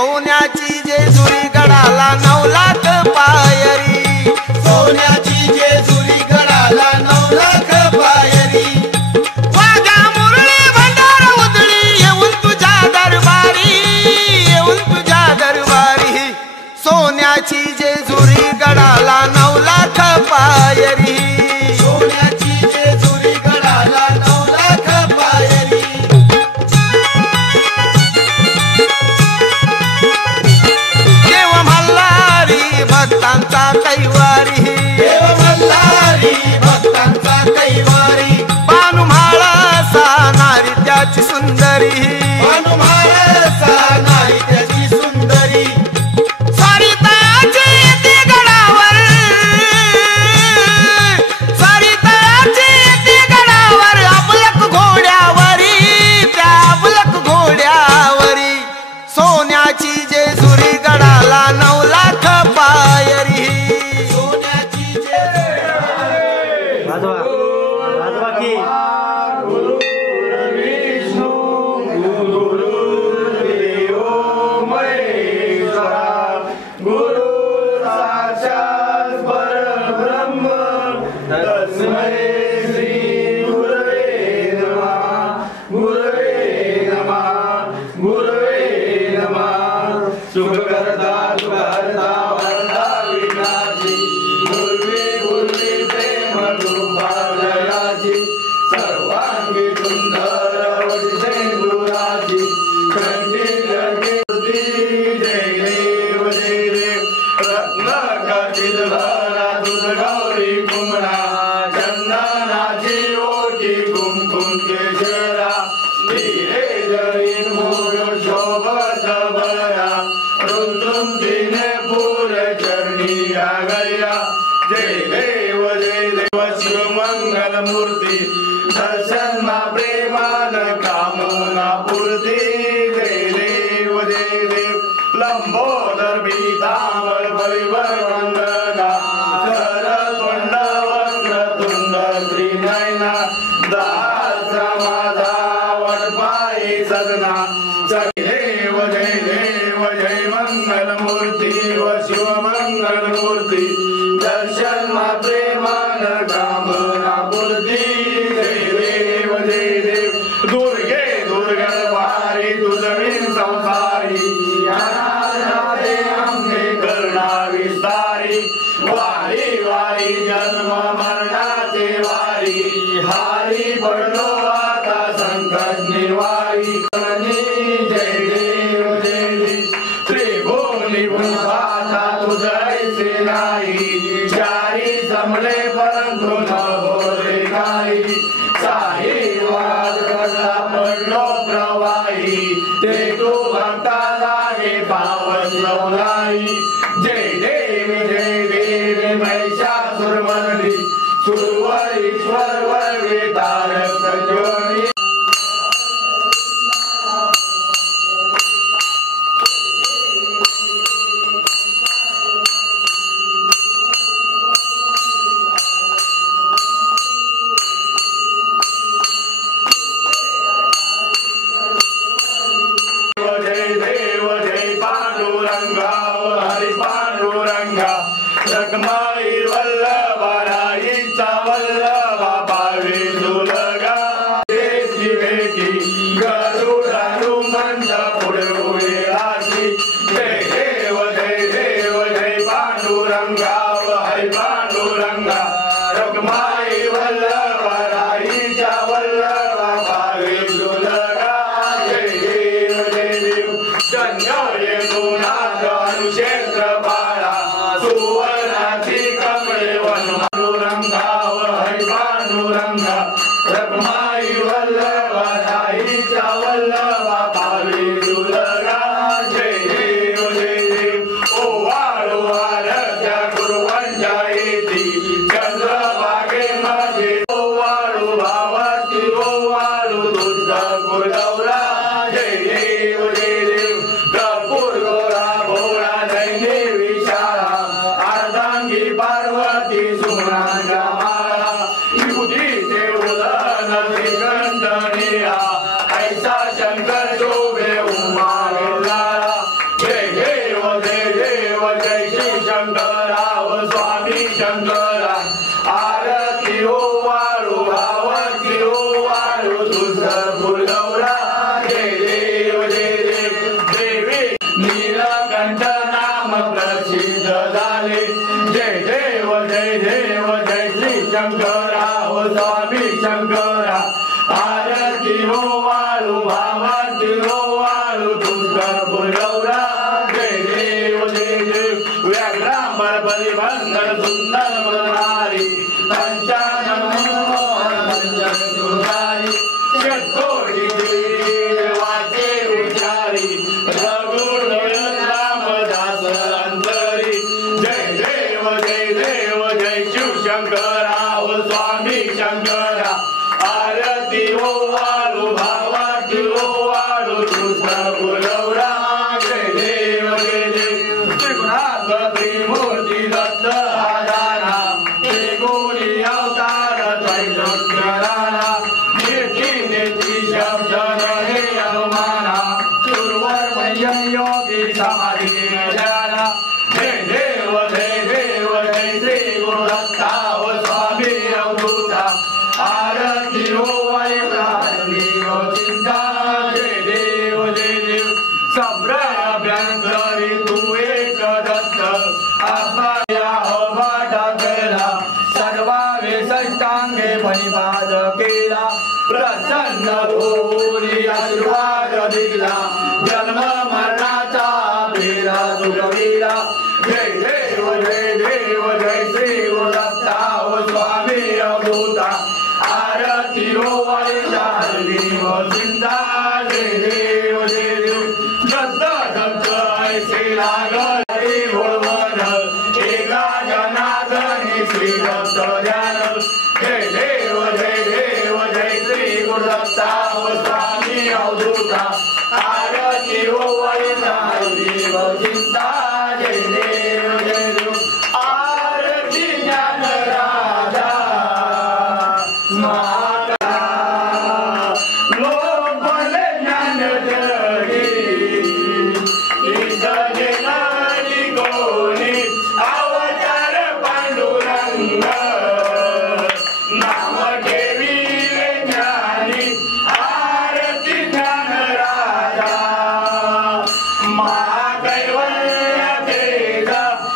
सोन्याची जेजुरी गडाला 9 लाख पायरी, सोन्याची जेजुरी गडाला 9 लाख पायरी, वाघा मुरळी भंडारा उधळी येऊन तुझ्या दरबारी, येऊन तुझ्या दरबारी, सोन्याची जेजुरी गडाला 9 लाख पायरी, सोन्याची जेजुरी गडाला 9 लाख पायरी, देव मल्हारी भक्तांचा कैवारी, देव मल्हारी भक्तांचा कैवारी, पानुमाळा सानारी त्याची सुंदरी, हनुमानसा नाही त्याची सुंदरी, सरिताची येते गडावर, सरिताची येते गडावर, अबलक घोड्यावरी, त्या अबलक घोड्यावरी, सोन्याची जेजुरी गडाला 9 लाख पायरी, सोन्याची जेजुरी वाजवा की मूर्ति दर्शन मा प्रेमान कामना पूर्ति, जय देव जय देव लंबोदर पीतांबर परिवर वंदना, सरस्वंड वक्रतुंड श्रीनयना, दासमाधा वटपाई सदना, जय देव जय मंगल मूर्ति व शिव मंगल मूर्ति, दर्शन मा प्रेमान कामना पूर्ति, जय देव दुर्गे दुर्गवारी तुझविन संसारी, अनाथे अंबे करुणा विस्तारी, वारी वारी जन्म मरणाचे वारी, हारी पडलो आता संकट निवारी, जय देव त्रिभुवनी भूपाता तुझैसे नाही, चारी जमले परंतु न बोले काही, साई वाद कसा पडलो प्रवाही, ते तू भक्ताला हे पावस लवलाई, जय देव महिषासुर मर्दी, सुरवर ईश्वर वर्गे तारक संजीवनी, रखमाई वल्लभा राईचा वल्लभा पावे दुलगा, देशी बेटी गरुडानु मंच पुढे उभे राशी, जय देव जय पांडुरंगा हय पांडुरंगा, रखमाई वल्लभा राईचा वल्लभा पावे दुलगा, जय देव गंगाळे गुणात अनुक्षेत्र बाळा, सुवर्णाची कमळे वन पांडुरंगा हय पांडुरंगा, रखमाई वल्लभा राईच्या वल्लभा पावे दुलगा, जय देव ओवाळू आरत्या गुरुवंच्या येती, चंद्रभागे मध्ये ओवाळू भावाची ओवाळू दुष्का गुरगौरा, जय देव कर्पूर गोरा भोळा जय जय देव जय श्री शंकरा ओ स्वामी शंकरा आरती हो वाळू भावाची हो वाळू पुष्कर पुरवरा जय देव व्याघ्रांबर परिबंधन सुंदर बनणारी पंचानन पंचसुधारी षटकोटी देवाचे उच्चारी रघुर रामदास अंतरी जय देव जय शिव शंकरा ओ स्वामी शंकरा आरती हो वाळू भावाची हो वाळू पुष्कर पुरवरा जय देव त्रिगुणात्म त्रिमूर्ती दत्त आधारा त्रिगुणी अवतार त्रैलोक्यराना नीती नीती शब्द हे अनुमाना चुरवर योगी समाधी ज्ञाना जय देव जय श्री गुरुदत्ता ओ स्वामी अवधूता आरती हो वायुरानी हो चिंता जय देव सभ्रभ्यंकरी तू एक दत्त आत्माया अवघाटा केला सर्वावे षष्टांगे परिपाद केला प्रसन्न भूरी आशीर्वाद दिला जन्म मरणाचा फेरा सुगविला जय देव जय श्री गुरुदत्ता ओ स्वामी अवधूता आरती हो वायुरानी हो चिंता जय देव दत्त ऐसे लागली होळवण एका जनार्दनी श्री दत्त ध्यान जय देव जय श्री गुरुदत्ता ओ स्वामी अवधूता आरती हो वायुरानी हो चिंता जय देव आरती ज्ञान राजा लोपले ज्ञान जरी इतने कोणी अवतार पांडुरंग नाम ठेविले ज्ञानी आरती ज्ञान राजा महाकैवल्य तेज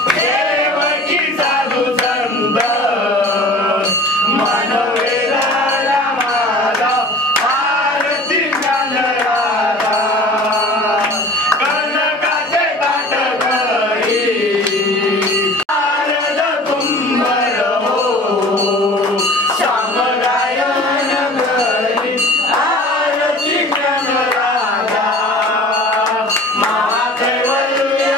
देवकी साधू संत मनवेला माझा आरती ज्ञान राजा कनकाचे काटकरी आरद कुंभर हो श्याम गायन करी आरती ज्ञान राजा महाकैवल्य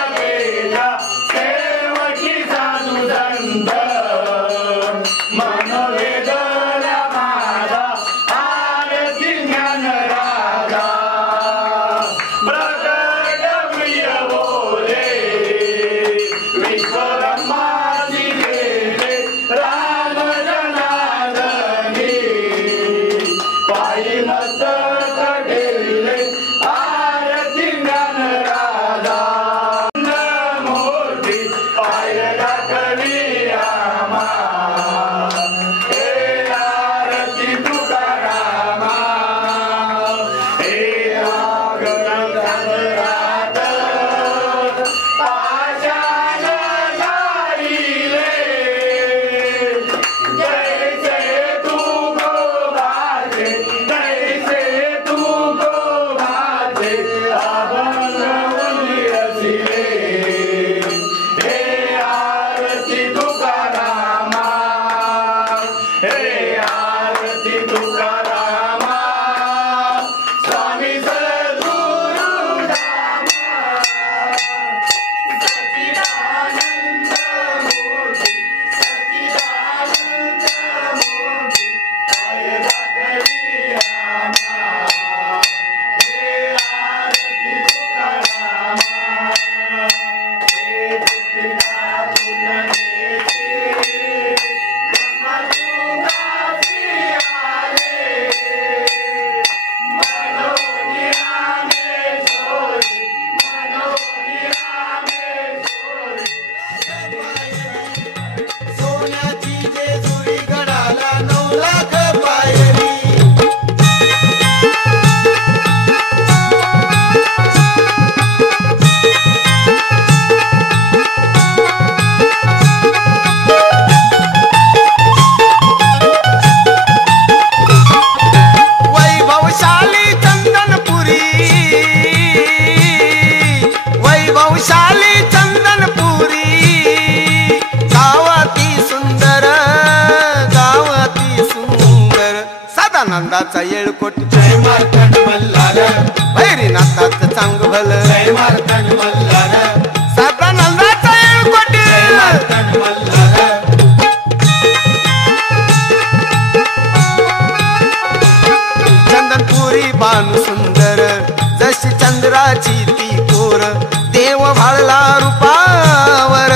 देव भाळला रूपावर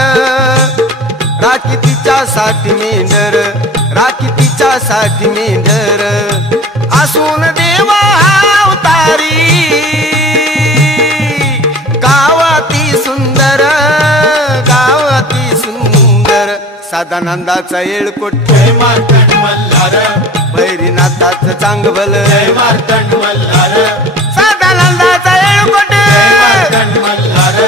राखी तिच्यासाठी मेंढर राखी तिच्यासाठी मेंढर असून देवा अवतारी गावाती सुंदर गावाती सुंदर सदानंदाचा येळकोट जय मार्तंड मल्हार भैरीनाथाचं चांगभल जय मार्तंड मल्हार सदानंदाचा येळकोट जय मार्तंड मल्हार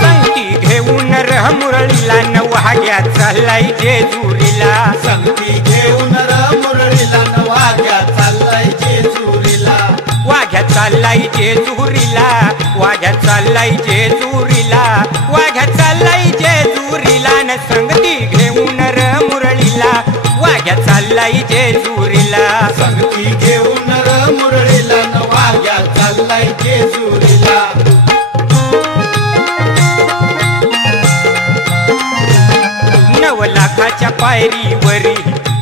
संगती घेऊन रह मुरळीला नवहाग्या चाललाय जेजुरीला संगती घेऊन र मुरळीला नवाग्या चाललाय जेजुरीला वाघ्या चाललाय जेजुरीला वाघ्या चाललाय जेजुरीला वाघ्या चाललाय जेजुरीला न संगती घेऊन र मुरळीला वाघ्या चाललाय जेजुरीला संगती घेऊन र मुरळीला नवाग्या चाललाय जेजुरीला 9 लाखाच्या पायरीवरी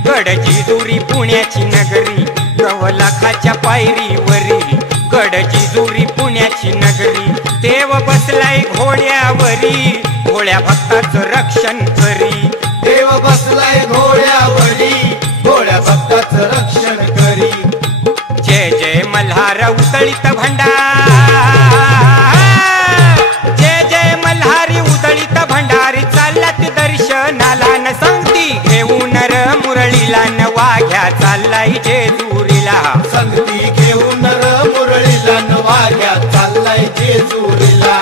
गडजिजुरी पुण्याची नगरी 9 लाखाच्या पायरीवरी गडजिजुरी पुण्याची नगरी देव बसलाय घोड्यावरी घोड्या भक्ताचं रक्षण करी देव बसलाय घोड्यावरी घोड्या भक्ताचं रक्षण करी जय जय मल्हार उदळीत भंडार जय जय मल्हारी उदळीत भंडारी चालत दर्शनाला न संगती घेऊन र मुरळीला न वाघ्या चाललाय जेजुरीला संगती घेऊन र मुरळीला नवाग्या चाललाय जेजुरीला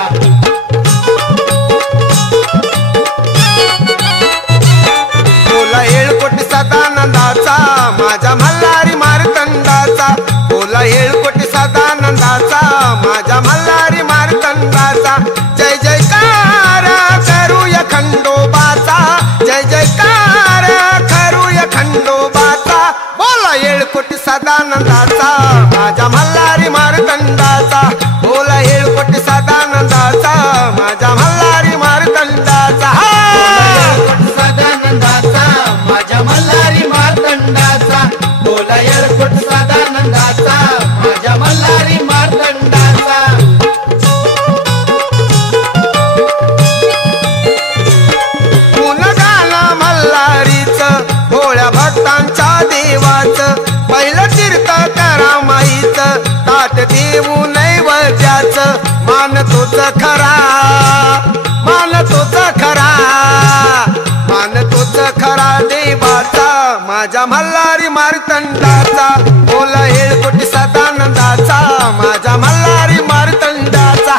बोला येळकोट सदानंदाचा माझ्या मल्हारी मार्तंडाचा बोला येळकोट सदानंदाचा माझ्या मल्हारी मार्तंडाचा जय जयकार करूया खंडोबाचा जय जयकार करूया खंडोबाचा बोला येळकोट सदानंदाचा माझ्या मल्हारी मार्तंडाचा बोला येळकोट सदानंदाचा माझ्या मल्हारी मार्तंडाचा सदानंदाचा माझ्या मल्हारी मार्तंडाचा बोला येळकोट सदानंदाचा माझ्या मल्हारी मार्तंडाचा गुणगान मल्हारीचं भोळ्या भक्तांच्या देवाचं पहिलं तीर्थ करा माईचं ताट देऊ नैवेद्याचं मान तोच खरा मान तोच खरा मान तोच खरा देवाचा माझ्या मल्हारी मार्तंडाचा बोला येळकोट सदानंदाचा माझ्या मल्हारी मार्तंडाचा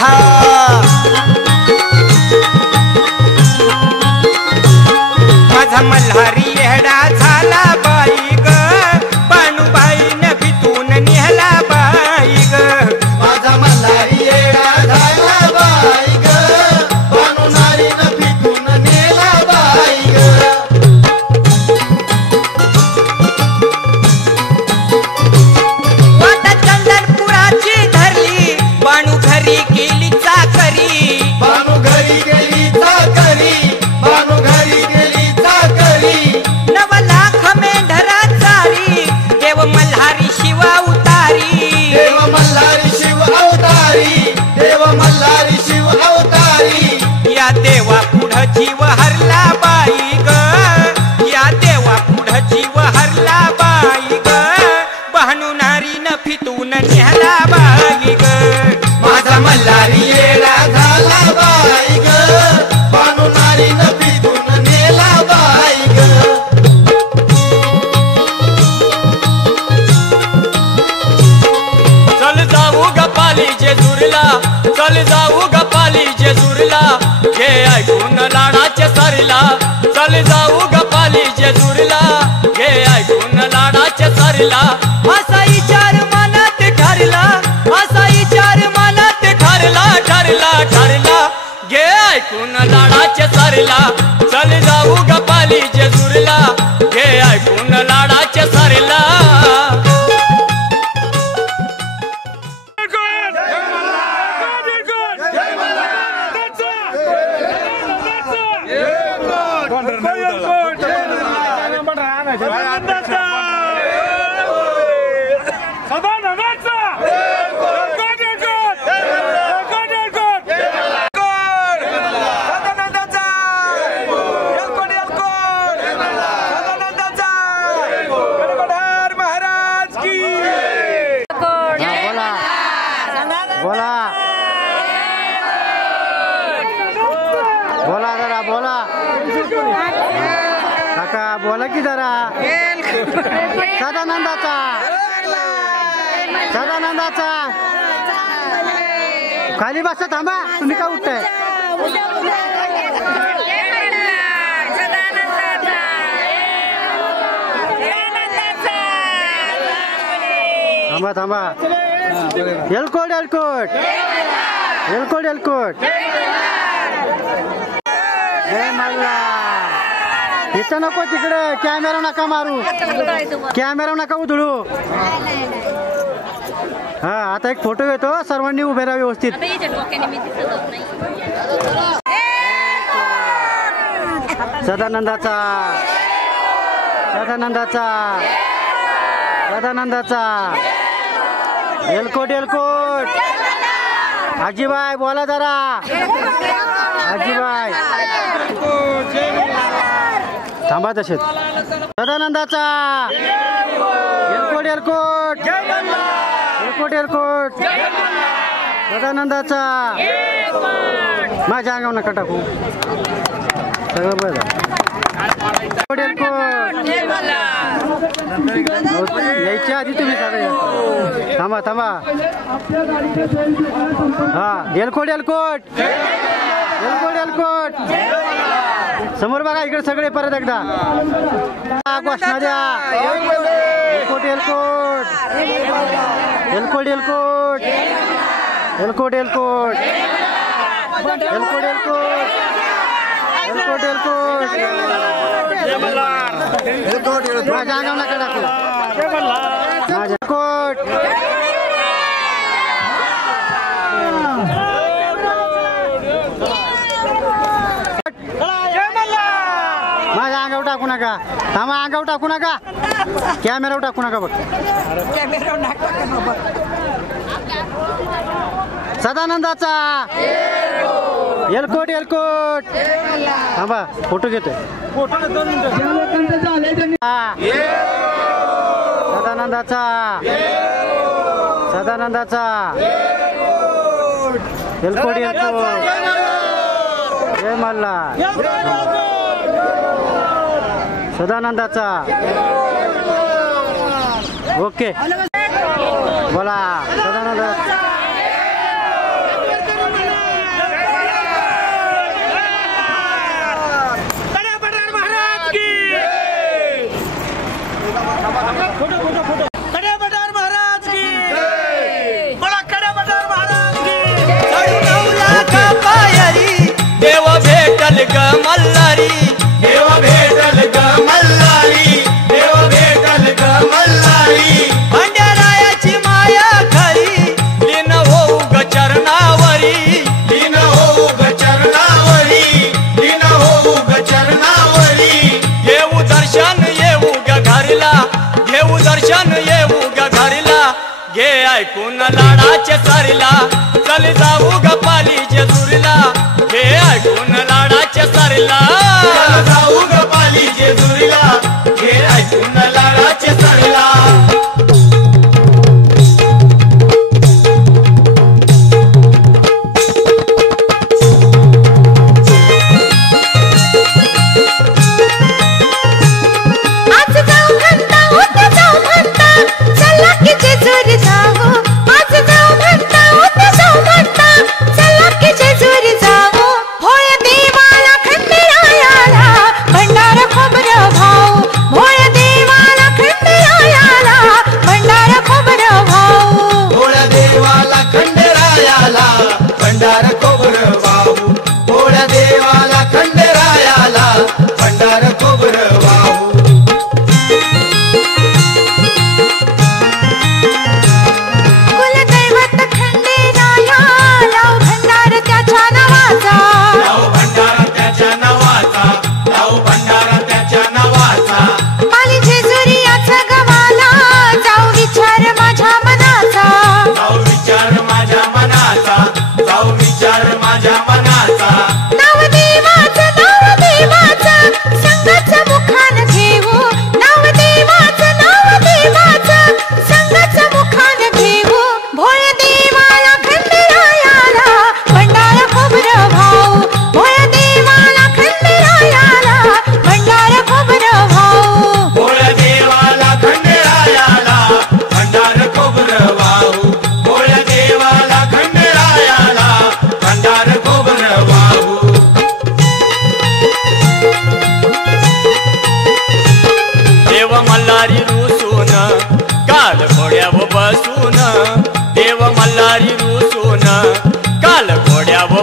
माझा मल्हारी येडा झाला बाई ग पाणूबाई न भितून निहला बाई ग माझा मल्हारी येडा झाला बाई ग पानुनारी न पिकून नेला बाई ग वाटा चंदनपुराची धरली बाणू घरी गेली चाकरी बानू घरी गेली चाकरी बानू घरी गेली चाकरी 9 लाख मेंढरा चारी देव मल्हारी शिवा उतारी देव मल्हारी शिव अवतारी देव मल्हारी शिव अवतारी या देवा पुढं जीव हरला बाई ग या देवा पुढं जीव हरला बाई ग बहनू नारी न फितून निहला बाई ग माझा मल्हारी येडा झाला बाई ग पानुनारी न पिकून नेला बाई ग चल जाऊ गपाली जेजुरीला चल जाऊ गपाली जेजुरीला घे ऐकून लाडाच्या सारीला चल जाऊ गपाली जेजुरीला घे ऐकून लाडाच्या सारीला असा विचार मनात ठरला असा विचार मनात ठरला ठरला ठरला घे ऐकून लाडाच्या सारीला चल जाऊ गपाली जेजुरीला घे ऐकून लाडाच्या सारीला सदा काका बोला की जरा. सदानंदाचा सदानंदाचा खाली बसा थांबा तुम्ही का उठताय. थांबा थांबा. एलकोट एलकोट एलकोट एलकोट. जय मल्ला. इथं नको तिकडे कॅमेरा नका मारू. कॅमेरा नका उधळू. हा आता एक फोटो घेतो सर्वांनी उभे राहा व्यवस्थित. सदानंदाचा सदानंदाचा सदानंदाचा. एलकोट एलकोट. आजीबाई बोला जरा. आजीबाई थांबा तसेच. सदानंदाचा एलकोट एलकोट एलकोट एलकोट. सदानंदाचा. माझ्या अंगावर नका टाकू सगळं बरं. एलकोट एलकोट. यायच्या आधी तुम्ही सगळे थांबा थांबा. हा एलकोट एलकोट एलकोट एलकोट. समोर बघा इकडे सगळे परत एकदा घोषणा द्या. एलकोट एलकोट एलकोट एलकोट एलकोट एलकोट एलकोट एलकोट एलकोट एलकोट. माझ्या अंगावर नका टाकू. माझ्या कोट. माझ्या अंगावर टाकू नका. थांबा अंगावर टाकू नका. कॅमेरावर टाकू नका बघ. सदानंदाचा एलकोट एलकोट. थांबा फोटो घेतोय. सदानंदाचा सदानंदाचा एलकोट एलकोट. जय मल्ला. सदानंदाचा. ओके बोला सदानंद. देव भेटल ग मल्हारी. देव भेटल ग मल्हारी. देव भेटल ग मल्हारी. भंडारायाची माया खरी लीन होऊ ग चरणावरी. दिन होऊ ग चरणावरी. दिन होऊ ग चरणावरी. घेऊ दर्शन येऊ ग घरला. घेऊ दर्शन येऊ ग घरला. घे ऐकून लाडाचे सरला. चल जाऊ ग पाली जेजुरीला. घे ऐकून लाडाचे सरला. जाऊ ग पाली जेजुरीला. घे ऐकून लाडाचे सरला. आज जाऊ म्हणता उद्या जाऊ म्हणता चला की जेजुरी जाऊ. आज जाऊ म्हणता उद्या जाऊ म्हणता चला की जेजुरी जाऊ. भोळ देवाला खंडेरायाला भंडारा खोबरं भाऊ. भोळ देवाला खंडेरायाला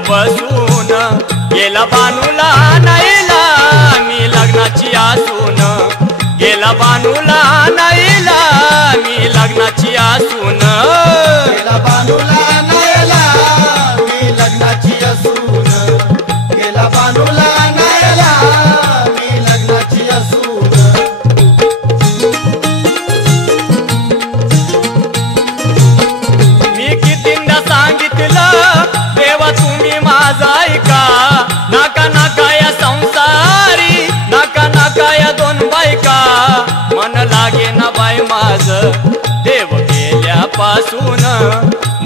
बसून गेला बानूला नाईला मी लग्नाची आसून गेला बानूला नाईला मी लग्नाची आसून गेला बानूला नायला मी लग्नाची असून गेला बानूला नायला मी लग्नाची असून मी कितींदा सांगितलं देवा तुम्ही माझा ऐका नाका नाका या संसारी नाका नाका या दोन बायका मन लागे ना बाय माझ देव गेल्यापासून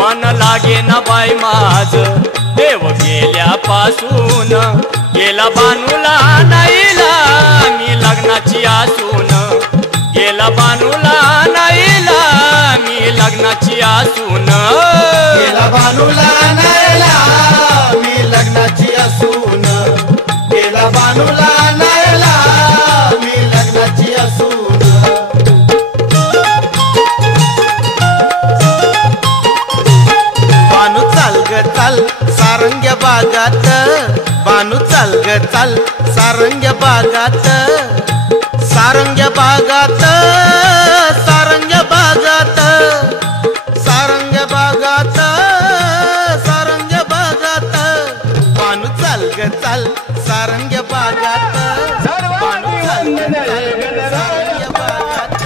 मन लागे ना बाय माझ देव गेल्यापासून गेला बानूला नाईला मी लग्नाची आसून गेला बानूला नाईला मी लग्नाची आसून गेला बानूला नायला मी लग्नाची असून गेला बानूला नायला मी लग्नाची असून बानू चाल ग चाल सारंग्या बागात बानू चाल ग चाल सारंग्या बागात सारंग्या बागात सारंग्या बागात सारंग्या बागात सारंग्या बागात बानू चाल ग चाल सारंग्या बागात बानू चाल ग चाल सारंग्या बागात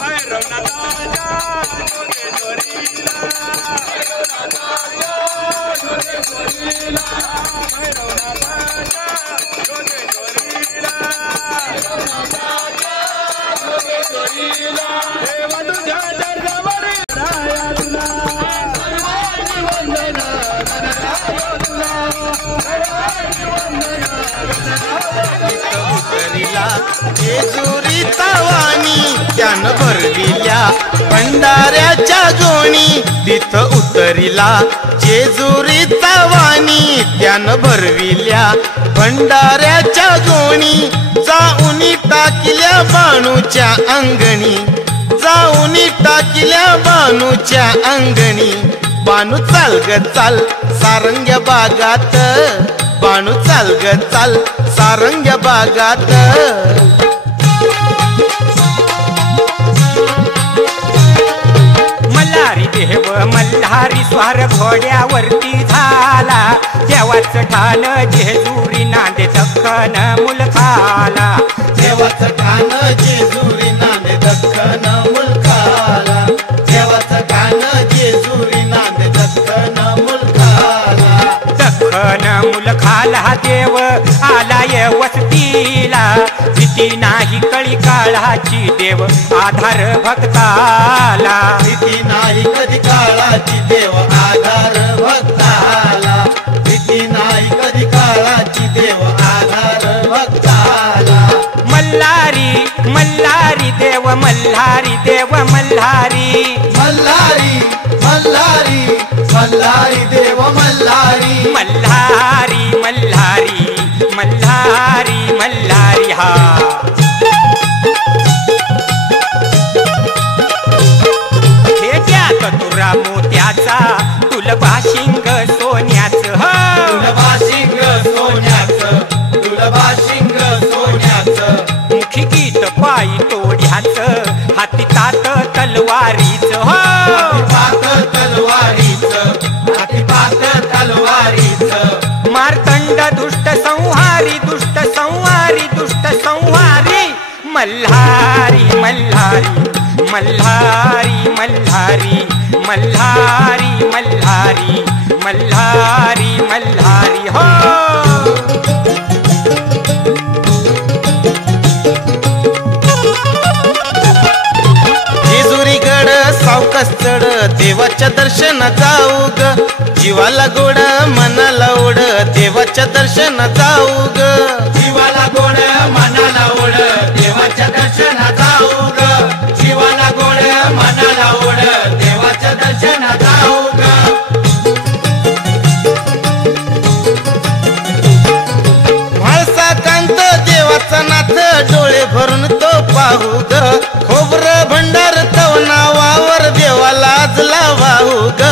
भैरवनाथ जेजुरीचा वाणी त्यानं भरविल्या भंडाऱ्याच्या गोणी तिथं उतरिला जेजुरीचा वाणी त्यानं भरविल्या भंडाऱ्याच्या गोणी जाऊनी टाकल्या बाणूच्या अंगणी जाऊनी टाकल्या बाणूच्या अंगणी बाणू चाल ग चाल सारंग्या बागात बाणू चाल ग चाल सारंग्या बागात मल्हारी देव मल्हारी स्वार घोड्यावरती झाला देवाचं ठाण जेजुरी नांदे दख्खन मुलखाला देवाचं ठाण जेजुरी नांदे दख्खन मुलखाला देवाचं ठाण जेजुरी नांदे दख्खन मुलखाला दख्खन मुलखाला देव आलाय वस्तीला भीती नाही कळी काळाची देव आधार भक्ताला भीती नाही कधी काळाची देव आधार भक्ताला भीती नाही कधी काळाची देव आधार भक्ताला मल्हारी मल्हारी देव मल्हारी देव मल्हारी मल्हारी मल्हारी मल्हारी देव मल्हारी मल्हारी मल्हारी मल्हारी मल्हारी हा हे त्यात तुरा मोत्याचा तुलबा शिंग सोन्याचं तुलबा शिंग सोन्याचं तुलबा शिंग सोन्याचं मुखी गीत पायी तोड्याचं हाती तात तलवारीचं पात तलवारीचं हाती पात तलवारीचं मार्तंड दुष्ट संहारी दुष्ट संहारी दुष्ट संहारी मल्हारी मल्हारी मल्हारी मल्हारी मल्हारी मल्हारी मल्हारी मल्हारी हो जेजुरीगड सावकाश चढ देवाच्या दर्शना जाऊ ग जीवाला गोड मनाला ओढ देवाच्या दर्शना जाऊ ग जीवाला गोड मनाला ओढ देवाच्या दर्शना जाऊ ग जीवाला गोड मनाला ओढ देवाच्या दर्शना जाऊ ग म्हाळसा कांत देवाचा नाथ डोळे भरून तो पाहू ग खोबर भंडार तव नावावर देवाला आजला वाहू ग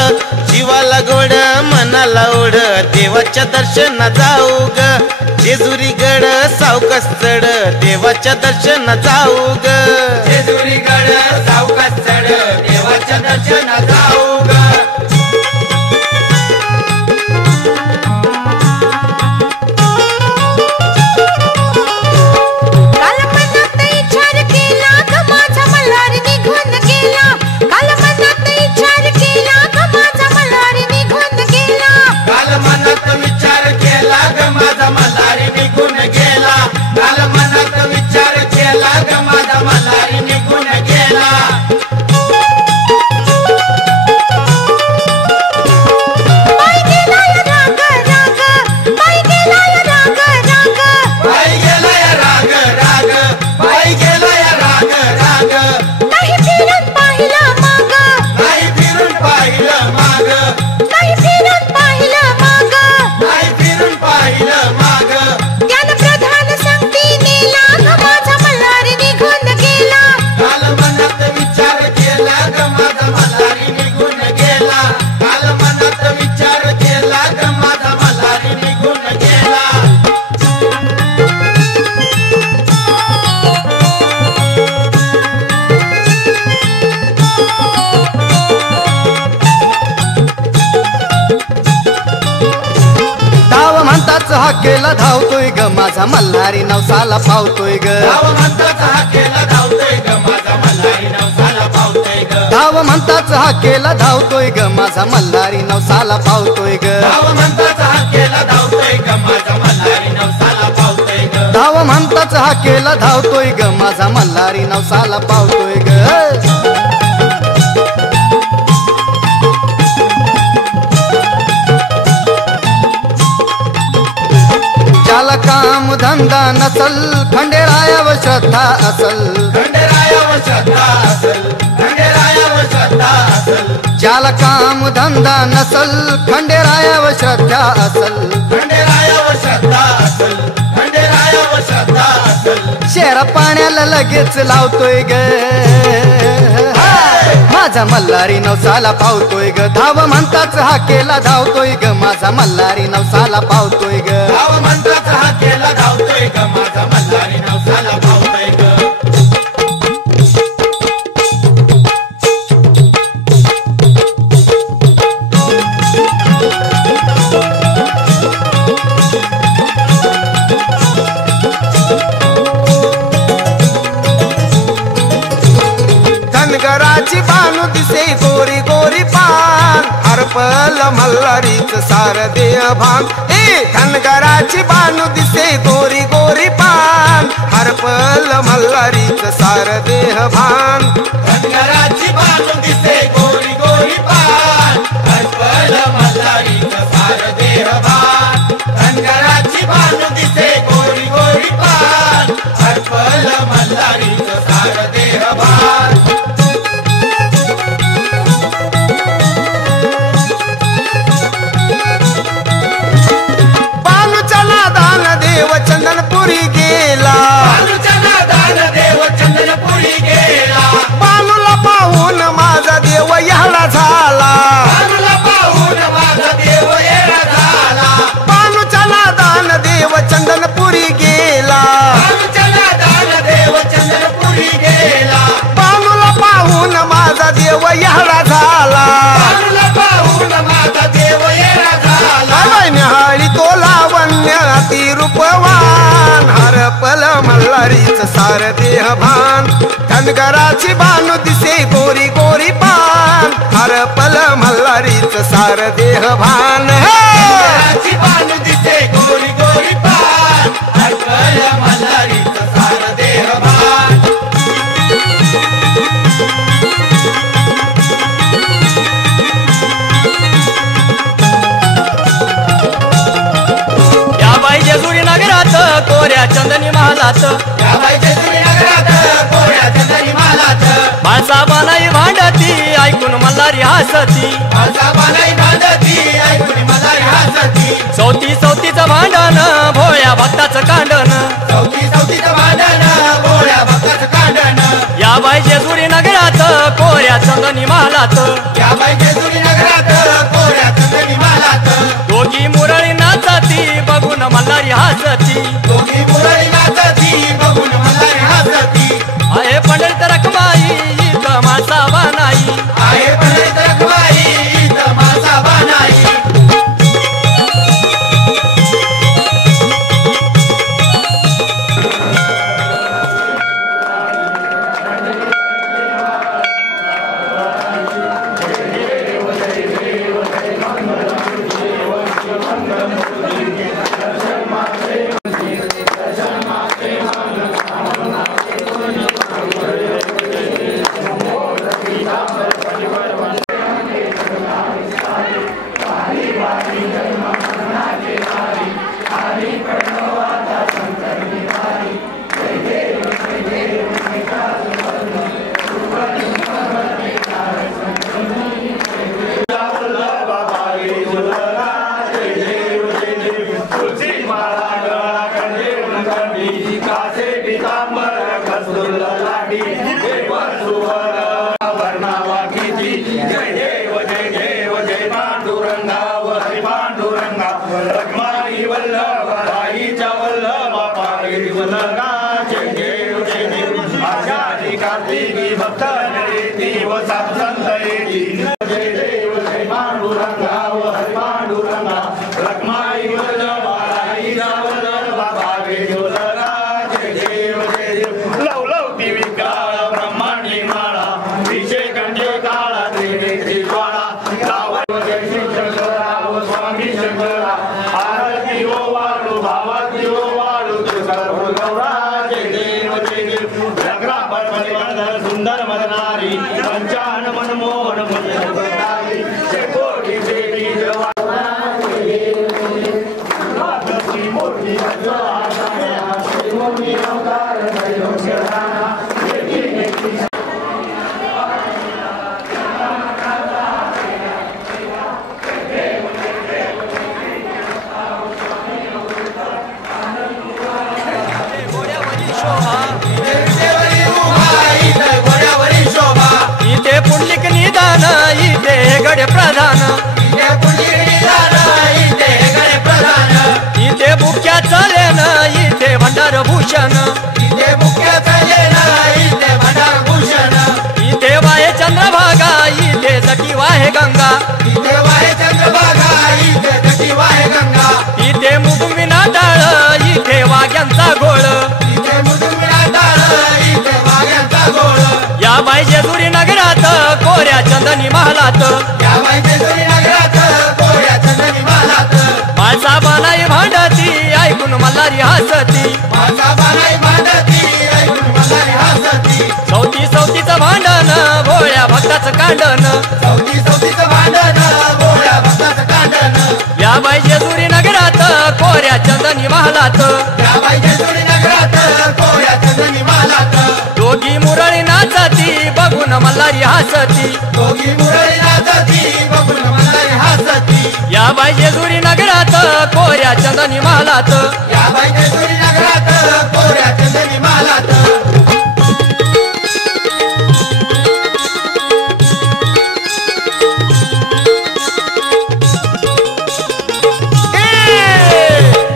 जीवाला गोड मनाला ओढ देवाच्या दर्शना जाऊ ग जेजुरीगड सावकाश चढ देवाच्या दर्शना जाऊ ग जेजुरीगड सावकाश चढ देवाच्या दर्शना जाऊ ग काल मनात विचार केला ग माझा मल्हारी निघून गेला काल मनात विचार केला ग माझा मल्हारी निघून गेला काल मनात विचार केला ग माझा मल्हारी निघून गेला काल मनात विचार केला ग माझा मल्हारी निघून गेला पाय गेलाय राग राग पाय गेलाय राग राग पाय गेलाय राग राग पाय गेलाय राग राग नाही फिरून पाहिलं माग नाही फिरून पाहिलं माग नाही फिरून पाहिलं माग नाही फिरून पाहिलं माग ज्ञान प्रधान संगती नेला ग माझा मल्हारी निघून गेला काल मनात विचार केला ग माझा मल्हारी निघून गेला काल मनात विचार केला ग माझा मल्हारी निघून गेला धाव म्हणताच हा केला धावतोय ग माझा मल्हारी नवसाला पावतोय ग धाव म्हणताच हा केला धावतोय ग माझा मल्हारी नवसाला पावतोय ग धाव म्हणताच हा केला धावतोय ग माझा मल्हारी नवसाला पावतोय ग धाव म्हणताच हा केला धावतोय ग माझा मल्हारी नवसाला पावतोय ग धाव म्हणताच हा केला धावतोय ग माझा मल्हारी नवसाला पावतोय ग ज्याला काम काम धंदा नसल खंडेरायावर श्रद्धा असल खंडेरायावर श्रद्धा असल खंडेरायावर श्रद्धा असल ज्याला काम धंदा नसल खंडेरायावर श्रद्धा असल खंडेरायावर श्रद्धा असल खंडेरायावर श्रद्धा असल शेरा पाण्याला लगेच लावतोय ग माझा मल्हारी नवसाला पावतोय ग धाव म्हणताच हाकेला धावतोय ग माझा मल्हारी नवसाला पावतोय ग धाव म्हणताच हाकेला धावतोय ग माझा मल्हारी नवसाला पावतोय ग धनगराची बानू दिसे गोरी गोरी पान हरपल मल्हारीच सार देह भान ए धनगराची बानू दिसे गोरी गोरी पान हरपल मल्हारीच सार देह भान धनगराची बानू दिसे गोरी गोरी पान हरपल मल्हारीचं सार देह भान धनगराची बानू दिसे गोरी गोरी पान हरपल मल्हारीचं सार देह भान बानूच्या नादान देव चंदनपुरी गेला बानूच्या नादान देव चंदनपुरी गेला बानूला पाहून माझा देव याला झाला बानूला पाहून माझा देव येडा झाला बानूच्या नादान देव चंदनपुरी गेला बानूच्या नादान देव चंदनपुरी गेला बानूला पाहून माझा देव याला झाला बानूला पाहून माझा देव येडा झाला निहाळी तो लावण्य अति रूपवान हरपल मल्हारीच सार देह भान धनगराची बानू दिसे गोरी गोरी पान हरपल मल्हारीच सार देह भान धनगराची बानू दिसे गोरी गोरी पान हरपल मल्हारीचं सार देह भान या बाई जेजुरी नगरात कोऱ्या चंदनी महालात या बाईच्या नगरात कोऱ्या चंदनी मालात बाळसाबानाई भांडती ऐकून मल्हारी हसती माझा बालाई बांधती ऐकून मल्हारी हसती चौथी चौथीचं भांडण भोळ्या भक्ताचं कांडण चौथीचं भांडण भोळ्या भक्ताचं कांडण या बाई जेजुरी नगरात कोऱ्या चंदनी महालात या बाईच्या नगरात कोऱ्या चंदनी मालात दोघी मुरळी नाचती बघून मल्हारी हसती दोघी मुरळी नाचती बघून मल्हारी हसती आहे पंडित रखमाई इथं माणसावा नाही आहे पंडित रखमाई इथं माझा बानाई कार्तिकी भक्त देव संत जय देव जय पांडुरंगा हरि पांडुरंगा रखमाई वल्लभाई बाबा वेदोदरा जय देव लव लव दिवी काळ ब्रह्मांडी माळा विषय कंजे काळा त्रिनेत्री ज्वाळा गाव जय शंकरा स्वामी शंकरा आरती ओ वाळू भावाती ओ वाळू तुझा गौरा भूषण इथे मुख्याचं येणं इथे भंडार भूषण इथे वाहे चंद्रभागा इथे जटी वाहे गंगा इथे वाहे चंद्रभागा इथे जटी वाहे गंगा इथे मुदुमिना डाळ इथे वाघ्यांचा गोळ इथे मुदुमिळा डाळ इथे वाघ्यांचा गोळ या बाई जेजुरी नगरात कोऱ्या चंदनी महालात या बाई जेजुरी नगरात कोऱ्या चंदनी महालात माळसा बनाई भांडती ऐकून मल्हारी हसती माझा बालाई भांडती ऐकून मल्हारी हसती चौथीचं भांडण भोळ्या भक्ताचं कांडण चौथीचं भांडण गोळ्या भक्ताचं कांडण या बाई जेजुरी नगरात कोऱ्या चंदनी महालात या बाई जेजुरी नगरात कोऱ्या चंदनी महालात दोघी मुरळी नाचती बघून मल्हारी हसती दोघी मुरळी नाचती बघून मल्हारी हसती या बाई जेजुरी नगरात कोऱ्या चंदनी महालात या बाई जेजुरी नगरात कोऱ्या चंदनी महालात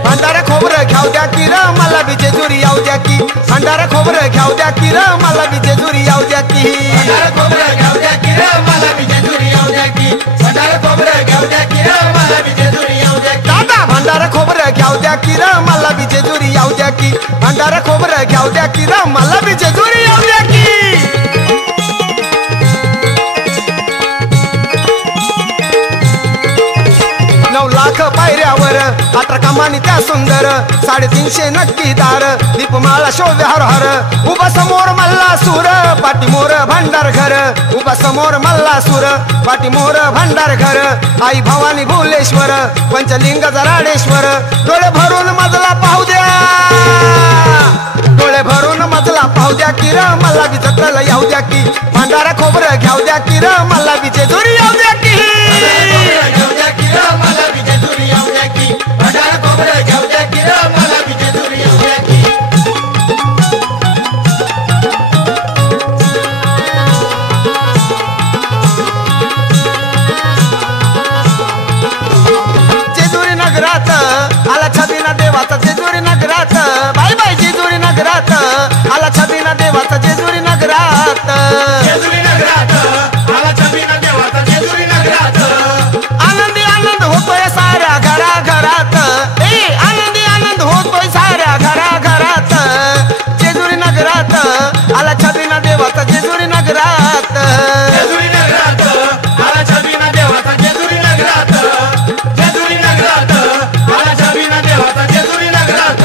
भंडारा खोबरं घ्याव द्या की र मला बी जेजुरी याव द्या की भंडारा खोबरं घ्याव द्या की र मला बी जेजुरी याव द्या की भंडारा खोबरं घ्याव द्या की र मला बी जेजुरी येऊ द्या की भंडारा खोबरं घ्याव द्या की र मला बी जेजुरी येऊ द्या की दादा भंडारा खोबरं घ्याव द्या की र मला बी जेजुरी याव द्या की भंडारा खोबरं घ्याव द्या की र मला बी जेजुरी याव द्या की 9 लाख पायऱ्यावर 18 कमानी त्या सुंदर 350 नक्कीदार दीपमाळा शोभे हर हर उभा समोर मल्लासूर पाठीमोर भंडार घर उभा समोर मल्लासूर पाठीमोर भंडार घर आई भवानी भुलेश्वर पंचलिंग जराडेश्वर डोळे भरून मजला पाहू द्या डोळे भरून मजला पाहू द्या की र मला बी जत्रेला येऊ द्या की भंडारा खोबरं घ्याव द्या की र मला बी जेजुरी येऊ द्या की घेऊ द्या की र मला बी जेजुरी येऊ द्या की भंडारा खोबरं घेऊ द्या की र मला बी जेजुरी येऊ द्या की जेजुरी नगरात आला छबिना देवाचा जेजुरी नगरात बाय बाय जेजुरी नगरात आला छबिना देवाचा जेजुरी नगरात जेजुरी नगरात आला छबिना देवाचा जेजुरी नगरात आनंदी आनंद होतोय साऱ्या घरा घरात आनंदी आनंद होतोय साऱ्या घरा घरात जेजुरी नगरात आला छबिना देवाचा जेजुरी नगरात जेजुरी नगरात आला छबिना देवाचा जेजुरी नगरात जेजुरी नगरात आला छबिना देवाचा जेजुरी नगरात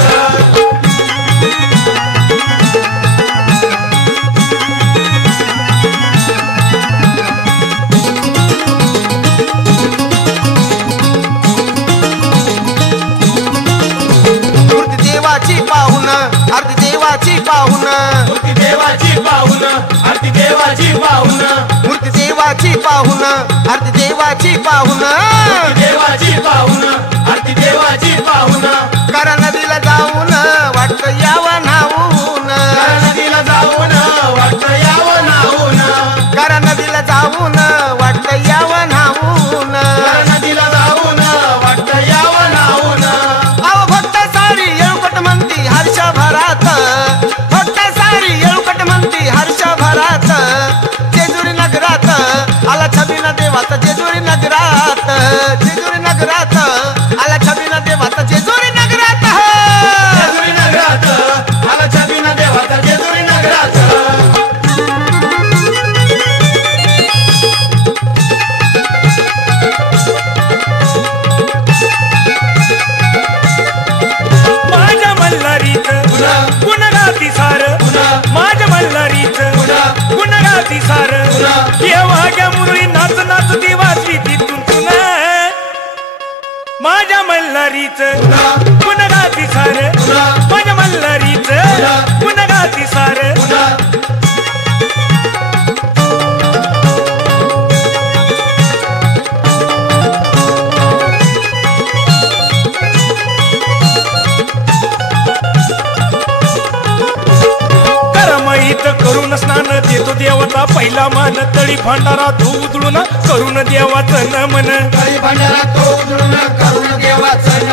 मूर्ती देवाची पाहुन आरती देवाची पाहुन मूर्ती देवाची पाहुन आरती देवाची पाहुन मूर्ती देवाची पाहुन आरती देवाची पाहुन देवाची पाहुन आरती देवाची पाहुन करा नदीला जाऊन वाटत यावं न्हावून नदीला जाऊन वाटतं यावं नाहून करा नदीला जाऊन वाटत यावं न्हावून नदीला जाऊन वाटतं यावं नाहून अहो भक्त सारी येळकट म्हणती हर्ष भरात भक्त सारी येळकट म्हणती हर्ष भरात जेजुरी नगरात आला छबिना देवाचा जेजुरी नगरात जेजुरी नगरात आला छबिना देवाचा जेजुरी नगरात जेजुरी नगरात आला छबिना देवाचा जेजुरी नगरात माझ्या मल्हारीच गुणगाती सार माझ्या मल्हारीच गुणगाती सार येवाग्या मुरळी नाच नाच ती वाजवी तिथून तुला माझ्या मल्हारीच गुणगाती सार माझ्या मल्हारीच गुणगाती सार करमईत करून स्नान देतो देवाचा पहिला मान तळी भांडारा धुऊ उधळून करून देवाचं नमन तळी भांडारा तो उधळून करून देवाचं